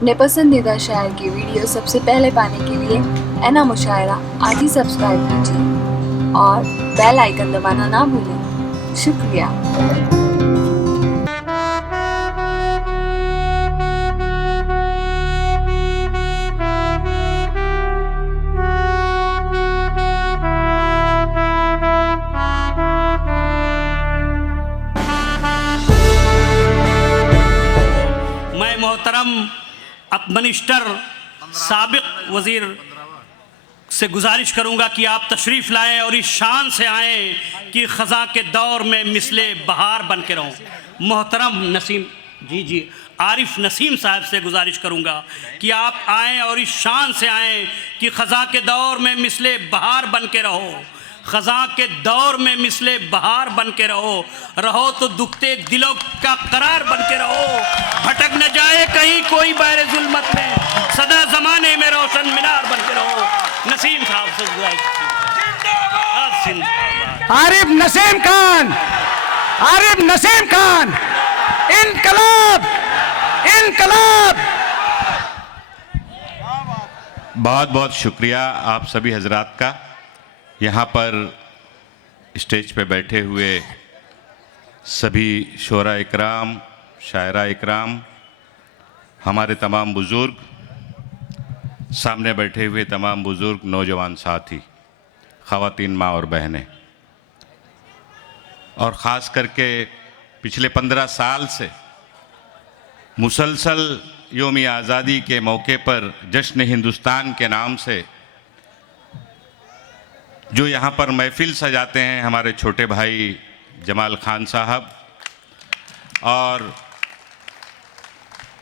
अपने पसंदीदा शायर की वीडियो सबसे पहले पाने के लिए एना मुशायरा आज ही सब्सक्राइब कीजिए और बेल आइकन दबाना ना भूलें। शुक्रिया। मैं मोहतरम मिनिस्टर साबिक वज़ीर से गुजारिश करूंगा कि आप तशरीफ़ लाएं और इस शान से आएँ कि ख़ज़ा के दौर में मिसले बहार बन के रहूं। मोहतरम नसीम जी आरिफ नसीम साहब से गुजारिश करूंगा कि आप आएँ और इस शान से आएँ कि ख़ज़ा के दौर में मिसले बहार बन के रहो। ख़ज़ा के दौर में मिसले बहार बन के रहो तो दुखते दिलों का करार बन के रहो। भटक न जाए कहीं कोई बैर जुल्मत में, सदा ज़माने में रोशन मीनार बन के रहो। नसीम साहब से आरिफ नसीम खान इनकलाब इनकलाब। बहुत बहुत शुक्रिया आप सभी हजरात का। यहाँ पर स्टेज पे बैठे हुए सभी शोरा इकराम, शायरा इकराम, हमारे तमाम बुज़ुर्ग, सामने बैठे हुए तमाम बुज़ुर्ग, नौजवान साथी, ख़वातीन, माँ और बहनें, और ख़ास करके पिछले 15 साल से मुसलसल योम आज़ादी के मौके पर जश्न हिंदुस्तान के नाम से जो यहाँ पर महफ़िल सजाते हैं हमारे छोटे भाई जमाल खान साहब और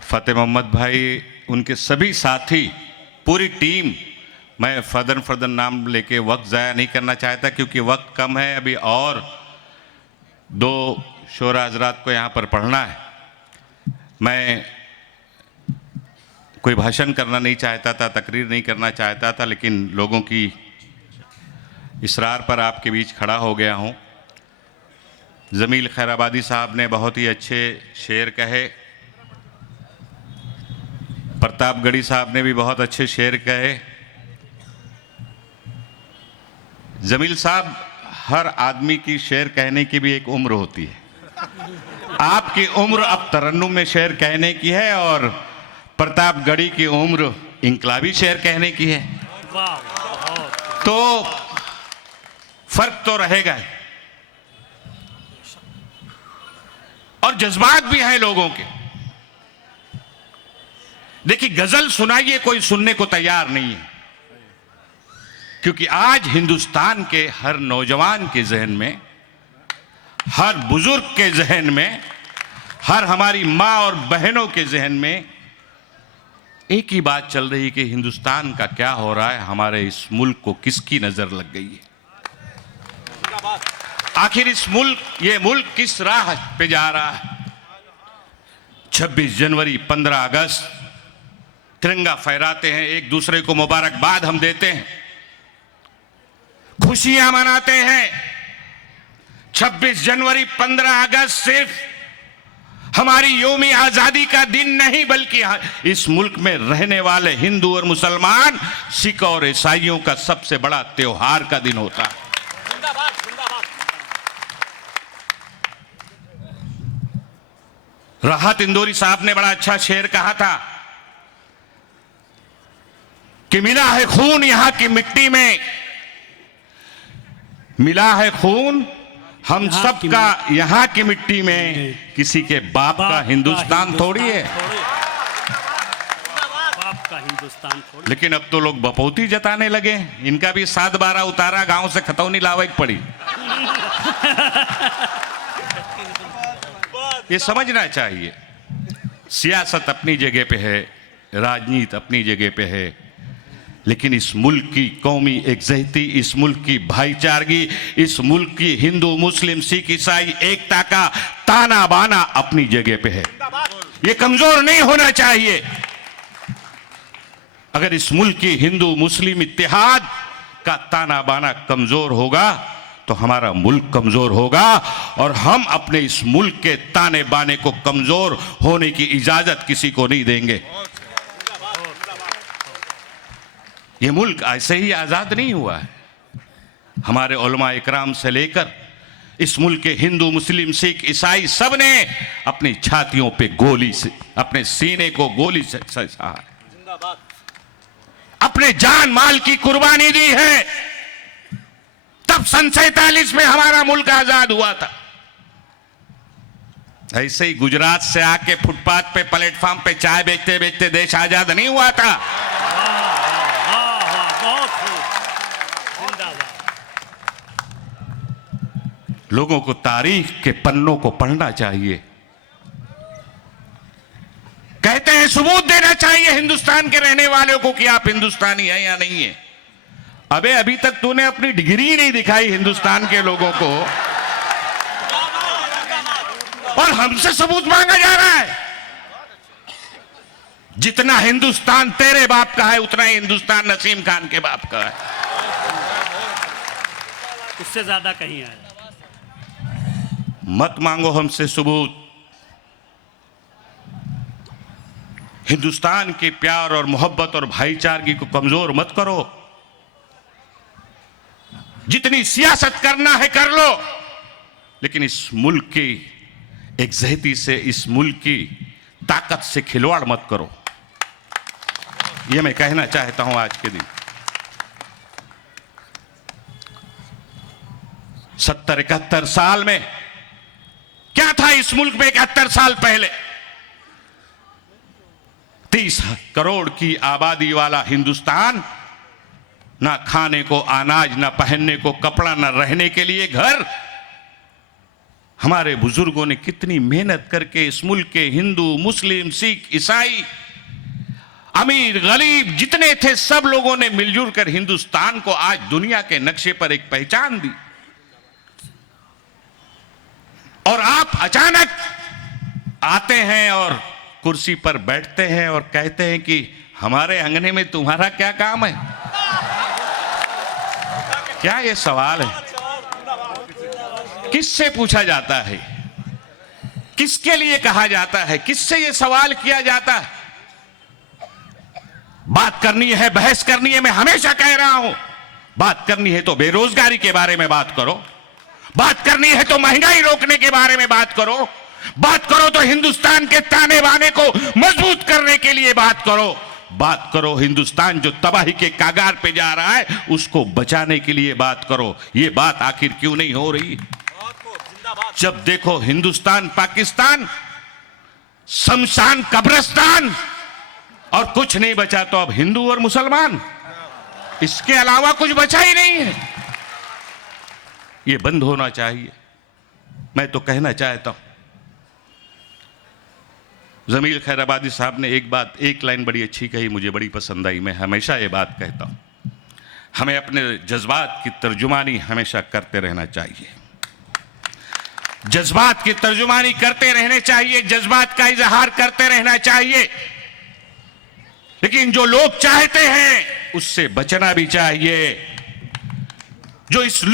फ़तेह मोहम्मद भाई, उनके सभी साथी, पूरी टीम। मैं फर्दन नाम लेके वक्त ज़ाया नहीं करना चाहता क्योंकि वक्त कम है, अभी और 2 शोरा हज़रात को यहाँ पर पढ़ना है। मैं कोई भाषण करना नहीं चाहता था, तकरीर नहीं करना चाहता था, लेकिन लोगों की इसरार पर आपके बीच खड़ा हो गया हूँ। जमील खैराबादी साहब ने बहुत ही अच्छे शेर कहे, प्रतापगढ़ी साहब ने भी बहुत अच्छे शेर कहे। जमील साहब, हर आदमी की शेर कहने की भी एक उम्र होती है। आपकी उम्र अब तरन्नुम में शेर कहने की है और प्रतापगढ़ी की उम्र इनकलाबी शेर कहने की है। तो फर्क तो रहेगा और जज्बात भी हैं लोगों के। देखिए, गजल सुनाइए, कोई सुनने को तैयार नहीं है, क्योंकि आज हिंदुस्तान के हर नौजवान के जहन में, हर बुजुर्ग के जहन में, हर हमारी माँ और बहनों के जहन में एक ही बात चल रही कि हिंदुस्तान का क्या हो रहा है, हमारे इस मुल्क को किसकी नजर लग गई है, आखिर ये मुल्क किस राह पे जा रहा है। 26 जनवरी, 15 अगस्त तिरंगा फहराते हैं, एक दूसरे को मुबारकबाद हम देते हैं, खुशियां मनाते हैं। 26 जनवरी, 15 अगस्त सिर्फ हमारी योमी आजादी का दिन नहीं, बल्कि इस मुल्क में रहने वाले हिंदू और मुसलमान, सिख और ईसाइयों का सबसे बड़ा त्योहार का दिन होता है। राहत इंदौरी साहब ने बड़ा अच्छा शेर कहा था कि मिला है खून यहाँ की मिट्टी में, मिला है खून हम सब का यहाँ की मिट्टी में, किसी के बाप का हिंदुस्तान थोड़ी है। लेकिन अब तो लोग बपौती जताने लगे, इनका भी 7-12 उतारा, गांव से खतौनी लावक पड़ी। ये समझना चाहिए, सियासत अपनी जगह पे है, राजनीति अपनी जगह पे है, लेकिन इस मुल्क की कौमी एकजहती, इस मुल्क की भाईचारगी, इस मुल्क की हिंदू मुस्लिम सिख ईसाई एकता का ताना बाना अपनी जगह पे है। ये कमजोर नहीं होना चाहिए। अगर इस मुल्क की हिंदू मुस्लिम इत्तेहाद का ताना बाना कमजोर होगा तो हमारा मुल्क कमजोर होगा और हम अपने इस मुल्क के ताने बाने को कमजोर होने की इजाजत किसी को नहीं देंगे। ये मुल्क ऐसे ही आज़ाद नहीं हुआ है। हमारे उलमा इकराम से लेकर इस मुल्क के हिंदू, मुस्लिम, सिख, ईसाई सब ने अपनी छातियों पे गोली से, अपने सीने को गोली से सहा, अपने जान माल की कुर्बानी दी है। तब सन 47 में हमारा मुल्क आजाद हुआ था। ऐसे ही गुजरात से आके फुटपाथ पे, प्लेटफॉर्म पे चाय बेचते बेचते देश आजाद नहीं हुआ था। लोगों को तारीख के पन्नों को पढ़ना चाहिए। कहते हैं सबूत देना चाहिए हिंदुस्तान के रहने वालों को कि आप हिंदुस्तानी हैं या नहीं है। अबे अभी तक तूने अपनी डिग्री नहीं दिखाई हिंदुस्तान के लोगों को, और हमसे सबूत मांगा जा रहा है। जितना हिंदुस्तान तेरे बाप का है उतना ही हिंदुस्तान नसीम खान के बाप का है। उससे ज्यादा कहीं है। मत मांगो हमसे सबूत। हिंदुस्तान के प्यार और मोहब्बत और भाईचारगी को कमजोर मत करो। जितनी सियासत करना है कर लो, लेकिन इस मुल्क की एकजहती से, इस मुल्क की ताकत से खिलवाड़ मत करो। यह मैं कहना चाहता हूं आज के दिन। 70-71 साल में क्या था इस मुल्क में? 71 साल पहले 30 करोड़ की आबादी वाला हिंदुस्तान, ना खाने को अनाज, ना पहनने को कपड़ा, ना रहने के लिए घर। हमारे बुजुर्गों ने कितनी मेहनत करके इस मुल्क के हिंदू, मुस्लिम, सिख, ईसाई, अमीर, गरीब जितने थे सब लोगों ने मिलजुल कर हिंदुस्तान को आज दुनिया के नक्शे पर एक पहचान दी। और आप अचानक आते हैं और कुर्सी पर बैठते हैं और कहते हैं कि हमारे अंगने में तुम्हारा क्या काम है? क्या ये सवाल है? किससे पूछा जाता है? किसके लिए कहा जाता है? किससे ये सवाल किया जाता है? बात करनी है, बहस करनी है, मैं हमेशा कह रहा हूं, बात करनी है तो बेरोजगारी के बारे में बात करो, बात करनी है तो महंगाई रोकने के बारे में बात करो, बात करो तो हिंदुस्तान के ताने बाने को मजबूत करने के लिए बात करो, बात करो हिंदुस्तान जो तबाही के कागार पे जा रहा है उसको बचाने के लिए बात करो। ये बात आखिर क्यों नहीं हो रही? जब देखो हिंदुस्तान पाकिस्तान, शमशान कब्रिस्तान, और कुछ नहीं बचा तो अब हिंदू और मुसलमान, इसके अलावा कुछ बचा ही नहीं है। ये बंद होना चाहिए। मैं तो कहना चाहता हूं, जमील खैराबादी साहब ने एक लाइन बड़ी अच्छी कही, मुझे बड़ी पसंद आई। मैं हमेशा ये बात कहता हूं, हमें अपने जज्बात की तर्जुमानी हमेशा करते रहना चाहिए। जज्बात की तर्जुमानी करते रहने चाहिए, जज्बात का इजहार करते रहना चाहिए, लेकिन जो लोग चाहते हैं उससे बचना भी चाहिए। जो इस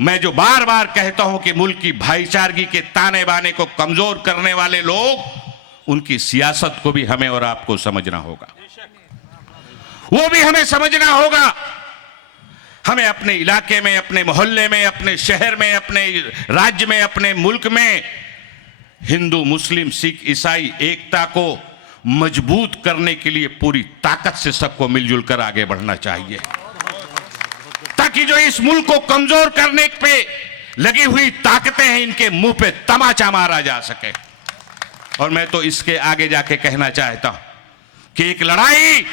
मैं जो बार बार कहता हूं कि मुल्क की भाईचारगी के ताने बाने को कमजोर करने वाले लोग, उनकी सियासत को भी हमें और आपको समझना होगा, वो भी हमें समझना होगा। हमें अपने इलाके में, अपने मोहल्ले में, अपने शहर में, अपने राज्य में, अपने मुल्क में हिंदू, मुस्लिम, सिख, ईसाई एकता को मजबूत करने के लिए पूरी ताकत से सबको मिलजुल कर आगे बढ़ना चाहिए, ताकि जो इस मुल्क को कमजोर करने पे लगी हुई ताकतें हैं इनके मुंह पे तमाचा मारा जा सके। और मैं तो इसके आगे जाके कहना चाहता हूं कि एक लड़ाई,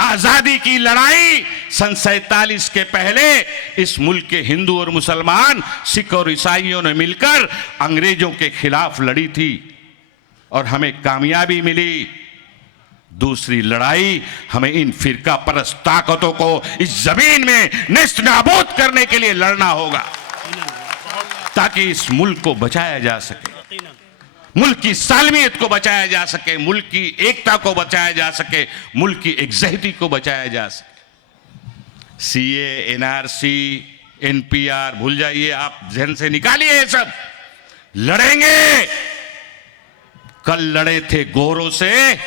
आजादी की लड़ाई सन 47 के पहले इस मुल्क के हिंदू और मुसलमान, सिख और ईसाइयों ने मिलकर अंग्रेजों के खिलाफ लड़ी थी और हमें कामयाबी मिली। दूसरी लड़ाई हमें इन फिरका परस्त ताकतों को इस जमीन में नेस्त नाबूद करने के लिए लड़ना होगा, ताकि इस मुल्क को बचाया जा सके, मुल्क की सालमियत को बचाया जा सके, मुल्क की एकता को बचाया जा सके, मुल्क की एकजहती को बचाया जा सके। सीए, एनआरसी, एनपीआर भूल जाइए, आप जहन से निकालिए ये सब। लड़ेंगे, कल लड़े थे गोरों से,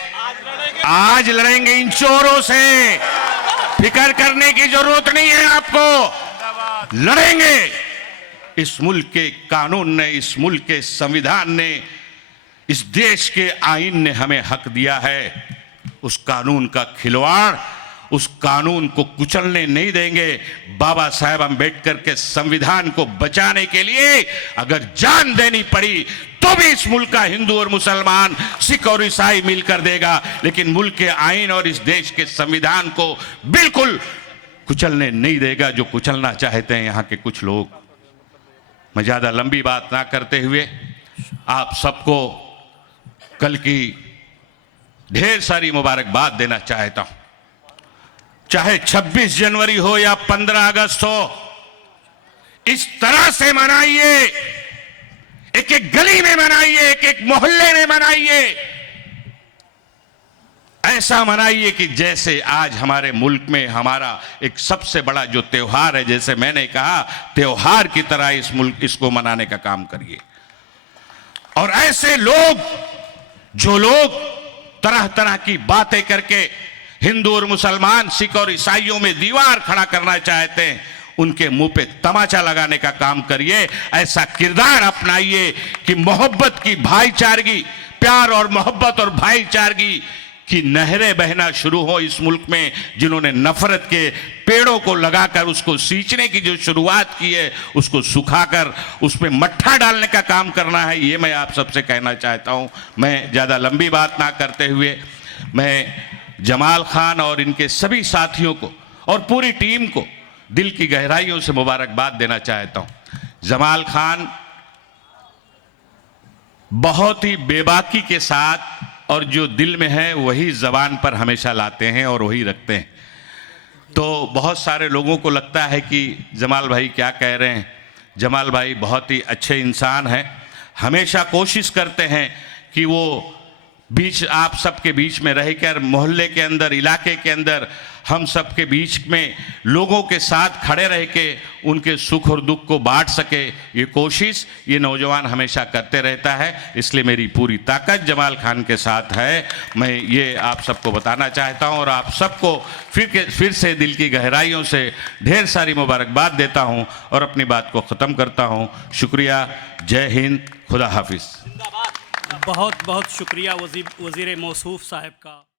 आज लड़ेंगे इन चोरों से। फिक्र करने की जरूरत नहीं है आपको। लड़ेंगे। इस मुल्क के कानून ने, इस मुल्क के संविधान ने, इस देश के आईन ने हमें हक दिया है। उस कानून का खिलवाड़, उस कानून को कुचलने नहीं देंगे। बाबा साहेब अंबेडकर के संविधान को बचाने के लिए अगर जान देनी पड़ी तो भी इस मुल्क का हिंदू और मुसलमान, सिख और ईसाई मिलकर देगा, लेकिन मुल्क के आईन और इस देश के संविधान को बिल्कुल कुचलने नहीं देगा जो कुचलना चाहते हैं यहां के कुछ लोग। मैं ज्यादा लंबी बात ना करते हुए आप सबको कल की ढेर सारी मुबारकबाद देना चाहता हूं। चाहे 26 जनवरी हो या 15 अगस्त हो, इस तरह से मनाइए, एक एक गली में मनाइए, एक एक मोहल्ले में मनाइए। ऐसा मनाइए कि जैसे आज हमारे मुल्क में हमारा एक सबसे बड़ा जो त्योहार है, जैसे मैंने कहा त्योहार की तरह इस मुल्क इसको मनाने का काम करिए। और ऐसे लोग जो लोग तरह तरह की बातें करके हिंदू और मुसलमान, सिख और ईसाइयों में दीवार खड़ा करना चाहते हैं, उनके मुंह पे तमाचा लगाने का काम करिए। ऐसा किरदार अपनाइए कि मोहब्बत की, भाईचारगी, प्यार और मोहब्बत और भाईचारगी की नहरें बहना शुरू हो इस मुल्क में। जिन्होंने नफरत के पेड़ों को लगाकर उसको सींचने की जो शुरुआत की है, उसको सुखाकर उसमें मट्ठा डालने का काम करना है, ये मैं आप सबसे कहना चाहता हूं। मैं ज्यादा लंबी बात ना करते हुए मैं जमाल खान और इनके सभी साथियों को और पूरी टीम को दिल की गहराइयों से मुबारकबाद देना चाहता हूं। जमाल खान बहुत ही बेबाकी के साथ और जो दिल में है वही जबान पर हमेशा लाते हैं और वही रखते हैं। तो बहुत सारे लोगों को लगता है कि जमाल भाई क्या कह रहे हैं। जमाल भाई बहुत ही अच्छे इंसान हैं, हमेशा कोशिश करते हैं कि वो बीच आप सबके बीच में रहकर, मोहल्ले के अंदर, इलाके के अंदर हम सबके बीच में लोगों के साथ खड़े रह के उनके सुख और दुख को बांट सके, ये कोशिश ये नौजवान हमेशा करते रहता है। इसलिए मेरी पूरी ताकत जमाल खान के साथ है। मैं ये आप सबको बताना चाहता हूं और आप सबको फिर से दिल की गहराइयों से ढेर सारी मुबारकबाद देता हूं और अपनी बात को ख़त्म करता हूं। शुक्रिया। जय हिंद। खुदा हाफिज़। बहुत बहुत शुक्रिया वज़ीर मौसूफ साहब का।